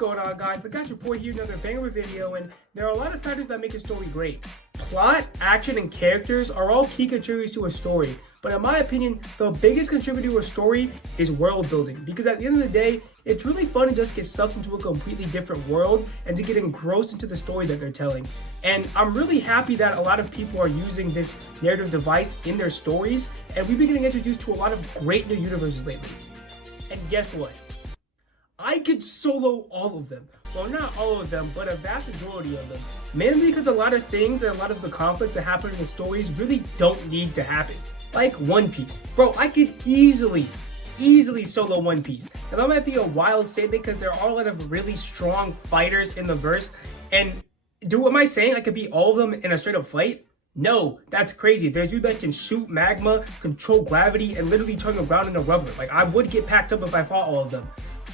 going on, guys? The Guys Report here, another banger video, and there are a lot of factors that make a story great. Plot, action, and characters are all key contributors to a story, but in my opinion, the biggest contributor to a story is world building, because at the end of the day, it's really fun to just get sucked into a completely different world and to get engrossed into the story that they're telling. And I'm really happy that a lot of people are using this narrative device in their stories, and we've been getting introduced to a lot of great new universes lately. And guess what? I could solo all of them. Well, not all of them, but a vast majority of them. Mainly because a lot of things and a lot of the conflicts that happen in the stories really don't need to happen. Like One Piece. Bro, I could easily solo One Piece. Now that might be a wild statement because there are a lot of really strong fighters in the verse. And am I saying I could beat all of them in a straight up fight? No, that's crazy. There's dudes that can shoot magma, control gravity, and literally turn the ground into rubber. Like, I would get packed up if I fought all of them.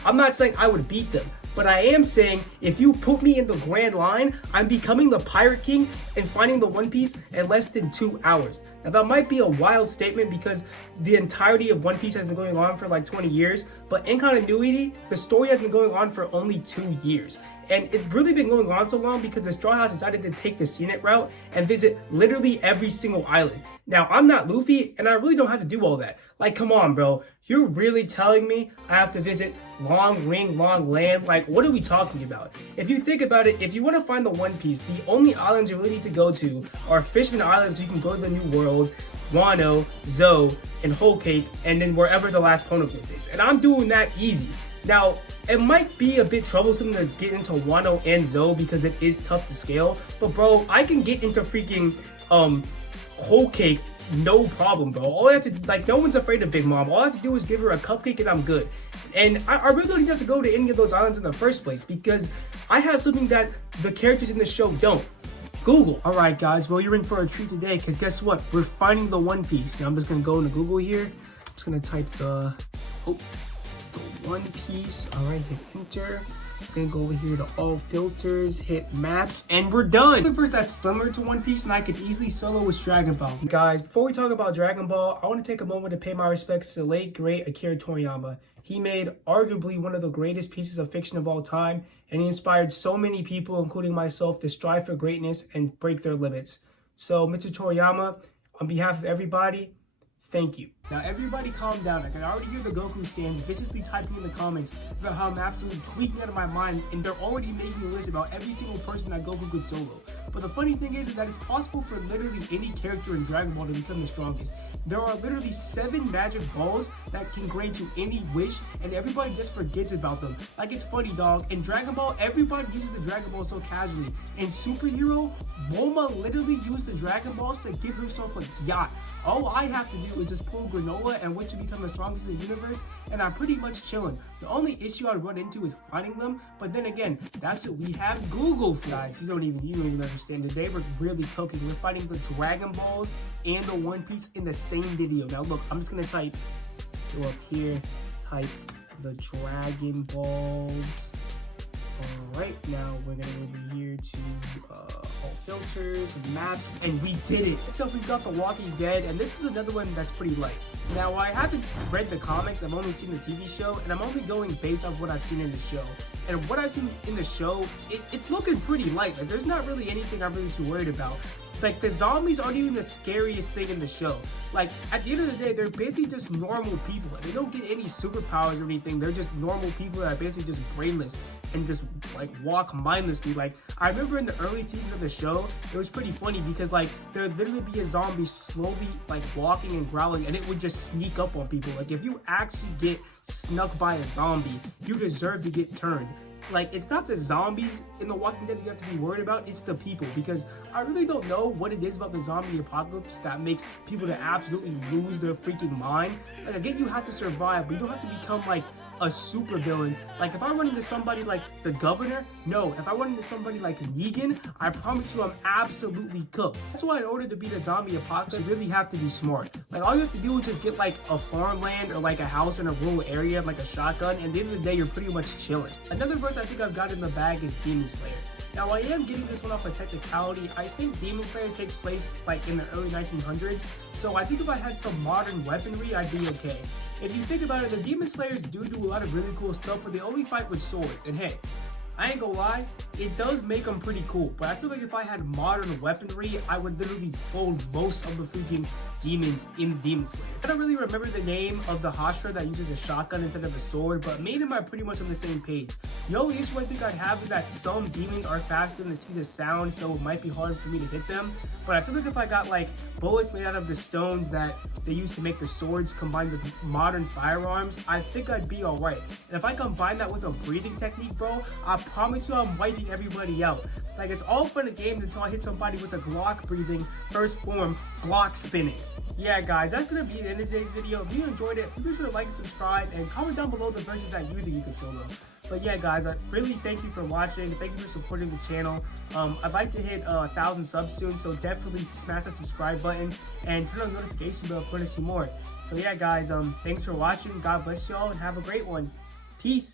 I'm not saying I would beat them, but I am saying if you put me in the Grand Line, I'm becoming the Pirate King and finding the One Piece in less than 2 hours. Now that might be a wild statement because the entirety of One Piece has been going on for like 20 years, but in continuity, the story has been going on for only 2 years. And it's really been going on so long because the Straw Hats decided to take the scenic route and visit literally every single island. Now, I'm not Luffy, and I really don't have to do all that. Like, come on, bro. You're really telling me I have to visit Long Ring, Long Land? Like, what are we talking about? If you think about it, if you want to find the One Piece, the only islands you really need to go to are Fishman Islands, so you can go to the New World, Wano, Zou, and Whole Cake, and then wherever the last Poneglyph is. And I'm doing that easy. Now, it might be a bit troublesome to get into Wano and Zou because it is tough to scale, but bro, I can get into freaking Whole Cake no problem, bro. All I have to, like, no one's afraid of Big Mom. All I have to do is give her a cupcake and I'm good. And I really don't even have to go to any of those islands in the first place because I have something that the characters in the show don't. Google. Alright guys, well, you're in for a treat today because guess what? We're finding the One Piece. Now I'm just gonna go into Google here. I'm just gonna type the One Piece. Alright, hit enter. Gonna go over here to all filters, hit maps, and we're done. The first that's similar to One Piece and I could easily solo is Dragon Ball. Guys, before we talk about Dragon Ball, I want to take a moment to pay my respects to the late great Akira Toriyama. He made arguably one of the greatest pieces of fiction of all time, and he inspired so many people, including myself, to strive for greatness and break their limits. So, Mr. Toriyama, on behalf of everybody, thank you. Now everybody calm down. I can already hear the Goku stands viciously typing in the comments about how I'm absolutely tweaking out of my mind and they're already making a list about every single person that Goku could solo. But the funny thing is that it's possible for literally any character in Dragon Ball to become the strongest. There are literally 7 magic balls that can grant you any wish and everybody just forgets about them. Like, it's funny, dog. In Dragon Ball, everybody uses the Dragon Ball so casually. In Superhero, Bulma literally used the Dragon Balls to give herself a yacht. All I have to do is just pull granola and wait to become the strongest in the universe, and I'm pretty much chilling. The only issue I run into is finding them, but then again, that's what we have Google for. Guys, you don't even understand. Today we're really cooking. We're fighting the Dragon Balls and the One Piece in the same video. Now look, I'm just gonna go up here, type the Dragon Balls. Alright, now we're gonna go over here to all filters, maps, and we did it. So we've got The Walking Dead, and this is another one that's pretty light. Now, I haven't read the comics, I've only seen the TV show, and I'm only going based off what I've seen in the show. And what I've seen in the show, it's looking pretty light. Like, there's not really anything I'm really too worried about. Like, the zombies aren't even the scariest thing in the show. Like, at the end of the day, they're basically just normal people. Like, they don't get any superpowers or anything. They're just normal people that are basically just brainless and just, like, walk mindlessly. Like, I remember in the early seasons of the show, it was pretty funny because, like, there'd literally be a zombie slowly, like, walking and growling, and it would just sneak up on people. Like, if you actually get snuck by a zombie, you deserve to get turned. Like, it's not the zombies in The Walking Dead you have to be worried about, it's the people, because I really don't know what it is about the zombie apocalypse that makes people to absolutely lose their freaking mind. Like, again, you have to survive, but you don't have to become, like, a super villain. Like, if I run into somebody like the governor, no. If I run into somebody like Negan, I promise you I'm absolutely cooked. That's why in order to beat a zombie apocalypse, you really have to be smart. Like, all you have to do is just get, like, a farmland or, like, a house in a rural area, like a shotgun, and at the end of the day, you're pretty much chilling. Another verse I think I've got in the bag is Demon Slayer. Now, I am getting this one off a technicality. I think Demon Slayer takes place, like, in the early 1900s, so I think if I had some modern weaponry, I'd be okay. If you think about it, the Demon Slayers do a lot of really cool stuff, but they only fight with swords. And hey, I ain't gonna lie, it does make them pretty cool, but I feel like if I had modern weaponry, I would literally fold most of the freaking demons in Demon Slayer. I don't really remember the name of the Hashira that uses a shotgun instead of a sword, but me and him are pretty much on the same page. The only issue I think I'd have is that some demons are faster than the speed of sound, so it might be hard for me to hit them. But I feel like if I got like bullets made out of the stones that they use to make the swords combined with modern firearms, I think I'd be alright. And if I combine that with a breathing technique, bro, I promise you I'm wiping everybody out. Like, it's all fun and games until I hit somebody with a Glock breathing, first form, Glock spinning. Yeah, guys, that's gonna be the end of today's video. If you enjoyed it, please be sure to like and subscribe, and comment down below the versions that you think you could solo. But yeah, guys, I really thank you for watching. Thank you for supporting the channel. I'd like to hit 1,000 subs soon, so definitely smash that subscribe button and turn on the notification bell if you want to see more. So yeah, guys, thanks for watching. God bless y'all and have a great one. Peace.